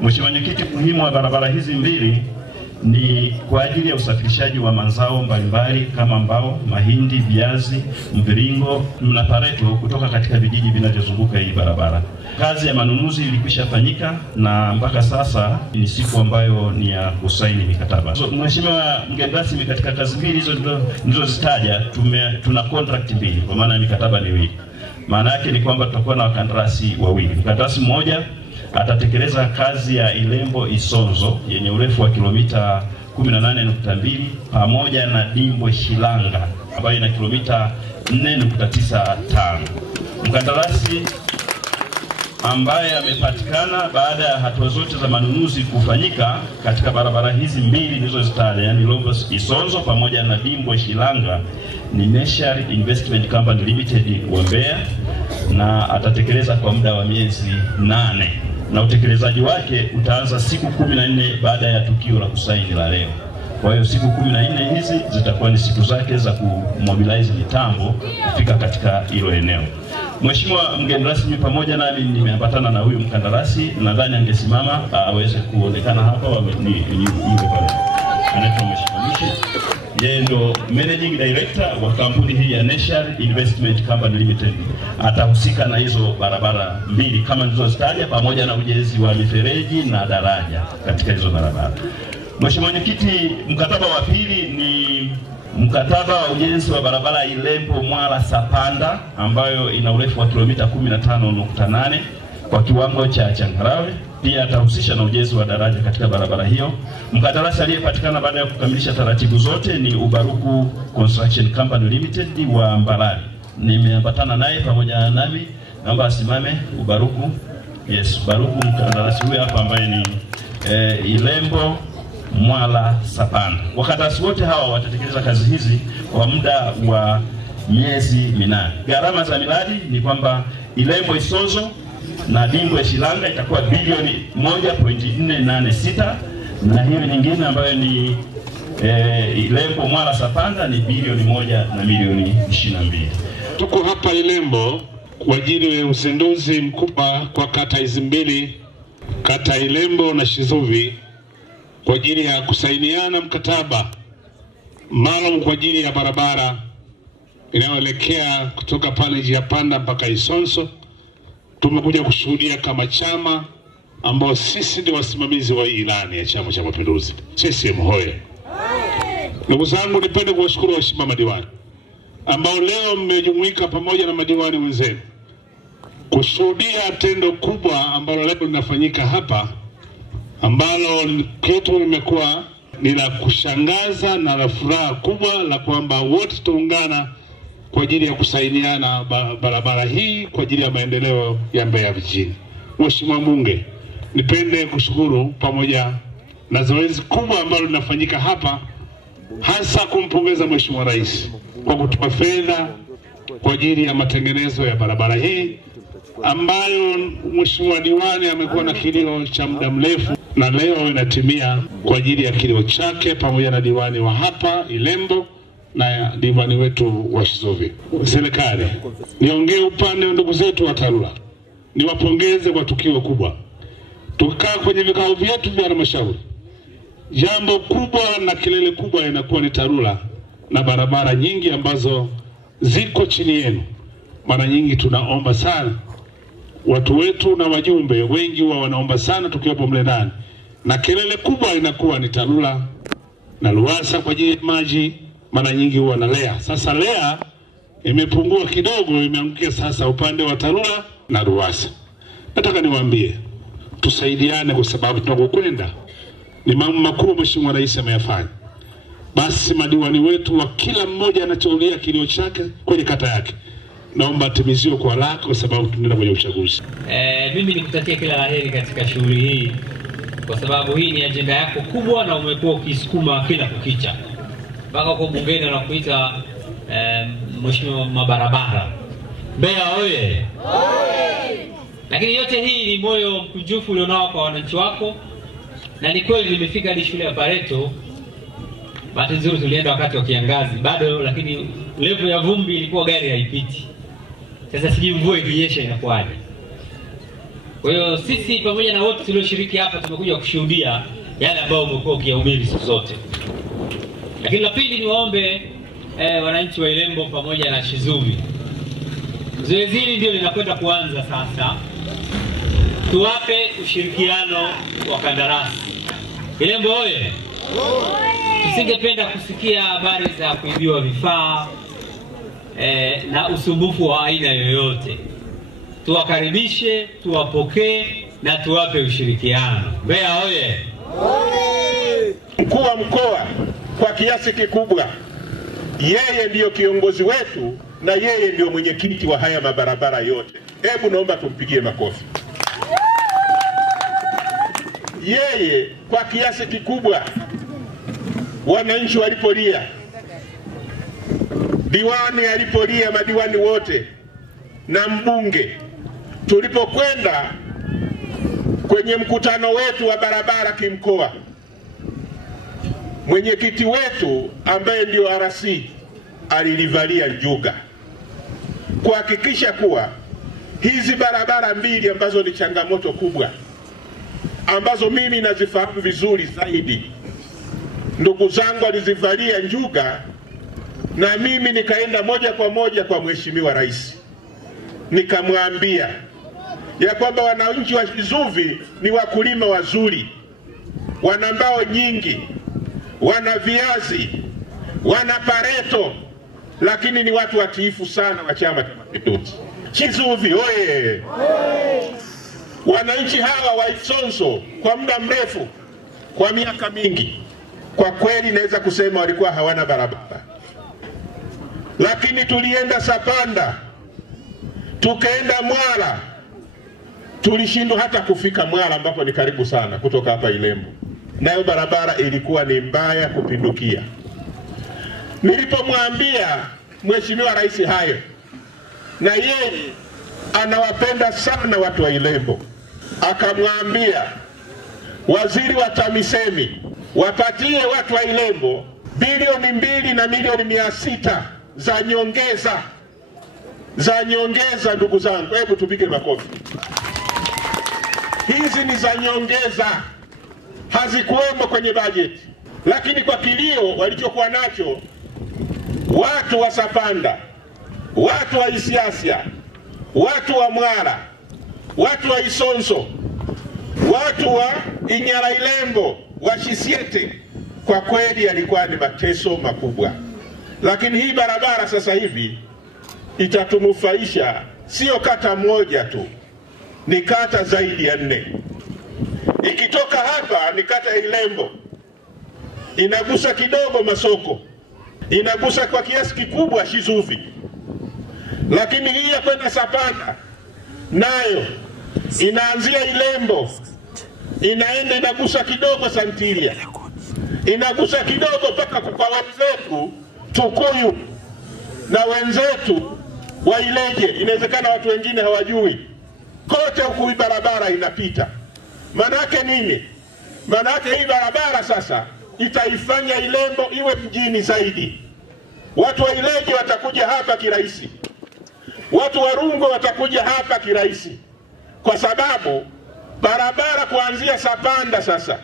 Mheshimiwa Mwenyekiti, muhimu wa barabara hizi mbili ni kwa ajili ya usafirishaji wa mazao mbalimbali kama mbao, mahindi, viazi, mviringo na pareto kutoka katika vijiji vinavyozunguka hii barabara. Kazi ya manunuzi ilikwisha fanyika na mpaka sasa ni siku ambayo ni ya kusaini mikataba. Mheshimiwa mgeni rasmi, katika kazi mbili hizo nilizozitaja tuna contract mbili, kwa maana mikataba ni miwili. Maana yake ni kwamba tutakuwa na wakandarasi wawili. Mkandarasi mmoja atatekeleza kazi ya Ilembo Isonzo yenye urefu wa kilomita 18.2 pamoja na Dimbwe Shilanga ambayo ina kilomita 4.95. Mkandarasi ambaye amepatikana baada ya hatua zote za manunuzi kufanyika katika barabara hizi mbili nilizozitaja, yani Ilembo Isonzo pamoja na Dimbwe Shilanga, ni Neshar Investment Company Limited wa Mbeya, na atatekeleza kwa muda wa miezi 8. Na utekelezaji wake utaanza siku 14 baada ya tukio la kusaini la leo. Kwa hiyo siku 14 hizi zitakuwa ni siku zake za kumobilize mitambo kufika katika hilo eneo. Mheshimiwa mgeni rasmi, pamoja nami nimeambatana na huyu mkandarasi, nadhani angesimama aweze kuonekana hapa. Anaitwa Mheshimiwa Mishi. Yeye ndo Managing Director wa kampuni hii ya Neshar Investment Company Limited. Atahusika na hizo barabara mbili kama nilizozitaja, pamoja na ujenzi wa mifereji na daraja katika hizo barabara. Mheshimiwa Mwenyekiti, mkataba wa pili ni mkataba wa ujenzi wa barabara Ilembo Mwala Sapanda ambayo ina urefu wa kilomita 15.8 kwa kiwango cha changarawe. Pia atahusisha na ujenzi wa daraja katika barabara hiyo. Mkandarasi aliyepatikana baada ya kukamilisha taratibu zote ni Ubaruku Construction Company Limited wa Mbalali. Nimeambatana naye pamoja nami, naomba asimame Ubaruku. Yes, Ubaruku, mkandarasi huyu hapa ambaye ni Ilembo Mwala Sapanda. Wakandarasi wote hawa watatekeleza kazi hizi kwa muda wa miezi 8. Gharama za miradi ni kwamba Ilembo Isonzo na Dimbwe Shilanga itakuwa bilioni 1.486, na hiyo nyingine ambayo ni Ilembo Mwala Sapanda ni bilioni 1 na milioni 22. Tuko hapa Ilembo kwa ajili ya uzinduzi mkubwa kwa kata hizi mbili, kata Ilembo na Shizuvi, kwa ajili ya kusainiana mkataba maalum kwa ajili ya barabara inayoelekea kutoka pale njia panda mpaka Isonzo. Tumekuja kushuhudia kama chama ambao sisi ndio wasimamizi wa ilani ya Chama cha Mapinduzi. Sisi mhoye. Ndugu zangu, nipende kuwashukuru waheshimiwa madiwani ambao leo mmejumuika pamoja na madiwani wenzenu kushuhudia tendo kubwa ambalo leo linafanyika hapa, ambalo kwetu limekuwa ni la kushangaza na la furaha kubwa, la kwamba wote tuungana kwa ajili ya kusainiana barabara hii kwa ajili ya maendeleo ya Mbeya vijijini. Mheshimiwa Mbunge, nipende kushukuru pamoja na zoezi kubwa ambalo linafanyika hapa, hasa kumpongeza Mheshimiwa Rais kwa kutupa fedha kwa ajili ya matengenezo ya barabara hii ambayo Mheshimiwa diwani amekuwa na kilio cha muda mrefu, na leo inatimia kwa ajili ya kilio chake pamoja na diwani wa hapa Ilembo na diwani wetu wa Shizuvi. Serikali, niongee upande wa ndugu zetu wa TARURA, niwapongeze kwa tukio kubwa. Tukikaa kwenye vikao vyetu vya halmashauri, jambo kubwa na kilele kubwa inakuwa ni TARURA na barabara nyingi ambazo ziko chini yenu. Mara nyingi tunaomba sana, watu wetu na wajumbe wengi wanaomba sana tukiwepo mle ndani, na kilele kubwa inakuwa ni TARURA na RUWASA kwa ajili ya maji. Mara nyingi huwa na LEA. Sasa LEA imepungua kidogo, imeangukia sasa upande wa TARURA na RUWASA. Nataka niwaambie tusaidiane, kwa sababu tunakokwenda ni mambo makubwa Mheshimiwa Rais ameyafanya. Basi madiwani wetu wa kila mmoja anachangia kilio chake kwenye kata yake, naomba timiziwe kwa haraka kwa sababu tunaenda kwenye uchaguzi. Mimi nikutakia kila laheri katika shughuli hii, kwa sababu hii ni ajenda yako kubwa na umekuwa ukisukuma kila kukicha. Mpaka huko bungeni wanakuita Mheshimiwa mabarabara. Mbeya oye! Lakini yote hii ni moyo mkunjufu ulionao kwa wananchi wako, na ni kweli nimefika hadi shule ya Pareto. Bahati nzuri tulienda wakati wa kiangazi bado, lakini level ya vumbi ilikuwa gari haipiti. Sasa sijui mvua ikinyesha inakuwaje. Kwa hiyo sisi pamoja na wote tulioshiriki hapa tumekuja kushuhudia yale ambayo umekuwa ukiyahubiri siku zote. Lakini la pili, niwaombe wananchi wa Ilembo pamoja na Shizuvi, zoezi hili ndio linakwenda kuanza sasa. Tuwape ushirikiano wa kandarasi. Ilembo oye! Tusingependa kusikia habari za kuibiwa vifaa na usumbufu wa aina yoyote. Tuwakaribishe, tuwapokee na tuwape ushirikiano. Mbeya oye! Mkuu wa mkoa kwa kiasi kikubwa yeye ndiyo kiongozi wetu na yeye ndiyo mwenyekiti wa haya mabarabara yote. Hebu naomba tumpigie makofi. Yeye kwa kiasi kikubwa, wananchi walipolia, diwani alipolia, madiwani wote na mbunge, tulipokwenda kwenye mkutano wetu wa barabara kimkoa, mwenyekiti wetu ambaye ndio RC alilivalia njuga kuhakikisha kuwa hizi barabara mbili ambazo ni changamoto kubwa, ambazo mimi nazifahamu vizuri zaidi, ndugu zangu alizivalia njuga, na mimi nikaenda moja kwa moja kwa Mheshimiwa Rais nikamwambia ya kwamba wananchi wa Shizuvi ni wakulima wazuri, wana mbao nyingi, wana viazi, wana pareto, lakini ni watu watiifu sana wa Chama cha Mapinduzi. Shizuvi oye! Wananchi hawa wa Isonso kwa muda mrefu, kwa miaka mingi, kwa kweli naweza kusema walikuwa hawana barabara. Lakini tulienda Sapanda, tukaenda Mwala, tulishindwa hata kufika Mwala ambapo ni karibu sana kutoka hapa Ilembo. Nayo barabara ilikuwa ni mbaya kupindukia. Nilipomwambia Mheshimiwa Rais hayo, na yeye anawapenda sana watu wa Ilembo, akamwambia waziri wa TAMISEMI wapatie watu wa Ilembo bilioni 2 na milioni 600 za nyongeza. Za nyongeza, ndugu zangu, hebu tupige makofi. Hizi ni za nyongeza, hazikuwemo kwenye bajeti. Lakini kwa kilio walichokuwa nacho watu wa Sapanda, watu wa Isiasia, watu wa Mwala, watu wa Isonso, watu wa Inyala Ilembo, wa Shisiete, kwa kweli yalikuwa ni mateso makubwa. Lakini hii barabara sasa hivi itatunufaisha sio kata moja tu, ni kata zaidi ya 4. Ikitoka hapa ni kata ya Ilembo, inagusa kidogo Masoko, inagusa kwa kiasi kikubwa Shizuvi, lakini hii ya kwenda Sapanda nayo inaanzia Ilembo, inaenda inagusa kidogo Santilia, inagusa kidogo mpaka kwa wenzetu Tukuyu na wenzetu wa Ileje. Inawezekana watu wengine hawajui, kote huku barabara inapita. Manake nini? Manake hii barabara sasa itaifanya Ilembo iwe mjini zaidi. Watu wa Ileje watakuja hapa kirahisi, watu wa Rungo watakuja hapa kirahisi, kwa sababu barabara kuanzia Sapanda sasa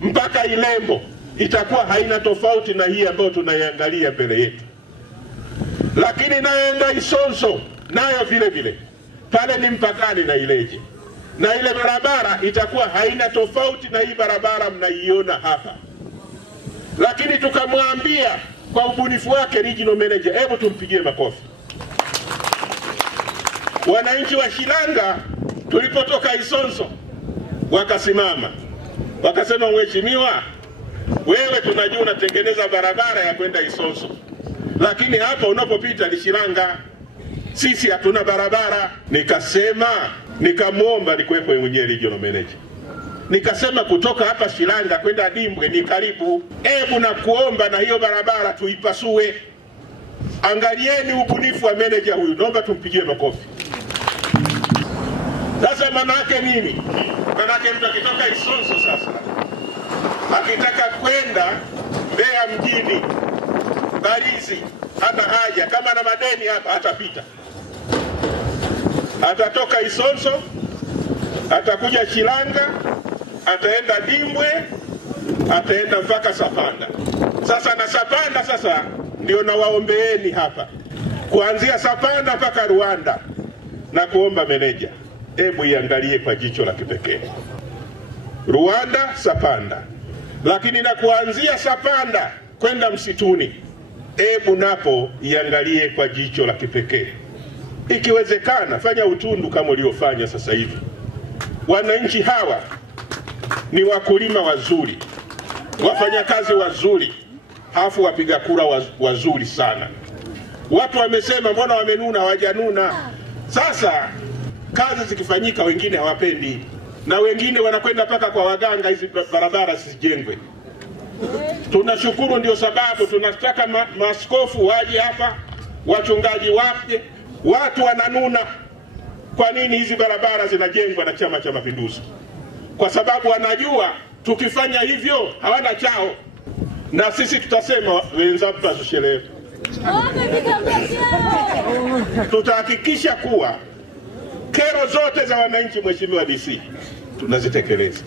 mpaka Ilembo itakuwa haina tofauti na hii ambayo tunaiangalia mbele yetu. Lakini naenda Isonso nayo vile vile, pale ni mpakani na Ileje, na ile barabara itakuwa haina tofauti na hii barabara mnaiona hapa. Lakini tukamwambia kwa ubunifu wake regional manager, hebu tumpigie makofi. Wananchi wa Shilanga tulipotoka Isonso wakasimama, wakasema, mheshimiwa, wewe tunajua unatengeneza barabara ya kwenda Isonso, lakini hapa unapopita ni Shilanga, sisi hatuna barabara. Nikasema, nikamwomba nikuwepo mwenyewe regional manager, nikasema kutoka hapa Shilanga kwenda Dimbwe ni karibu, hebu na kuomba na hiyo barabara tuipasue. Angalieni ubunifu wa manager huyu, naomba tumpigie makofi. Sasa manake nini? Manake mtu akitoka Isonso sasa akitaka kwenda Mbeya mjini, Barizi, hana haja, kama na madeni hapa atapita. Atatoka Isonso, atakuja Shilanga, ataenda Dimbwe, ataenda mpaka Sapanda. Sasa na Sapanda sasa ndio nawaombeeni hapa, kuanzia Sapanda mpaka Rwanda, na kuomba meneja, hebu iangalie kwa jicho la kipekee Rwanda, Sapanda, lakini na kuanzia Sapanda kwenda msituni, hebu napo iangalie kwa jicho la kipekee. Ikiwezekana fanya utundu kama uliofanya sasa hivi. Wananchi hawa ni wakulima wazuri, wafanyakazi wazuri, hafu wapiga kura wazuri sana. Watu wamesema mbona wamenuna, hawajanuna. Sasa kazi zikifanyika wengine hawapendi, na wengine wanakwenda paka kwa waganga hizi barabara zisijengwe. Tunashukuru, ndio sababu tunataka maaskofu waje hapa, wachungaji waje. Watu wananuna kwa nini hizi barabara zinajengwa na Chama cha Mapinduzi, kwa sababu wanajua tukifanya hivyo hawana chao, na sisi tutasema wenzangu tushelewe. Tutahakikisha kuwa kero zote za wananchi, Mheshimiwa DC, tunazitekeleza.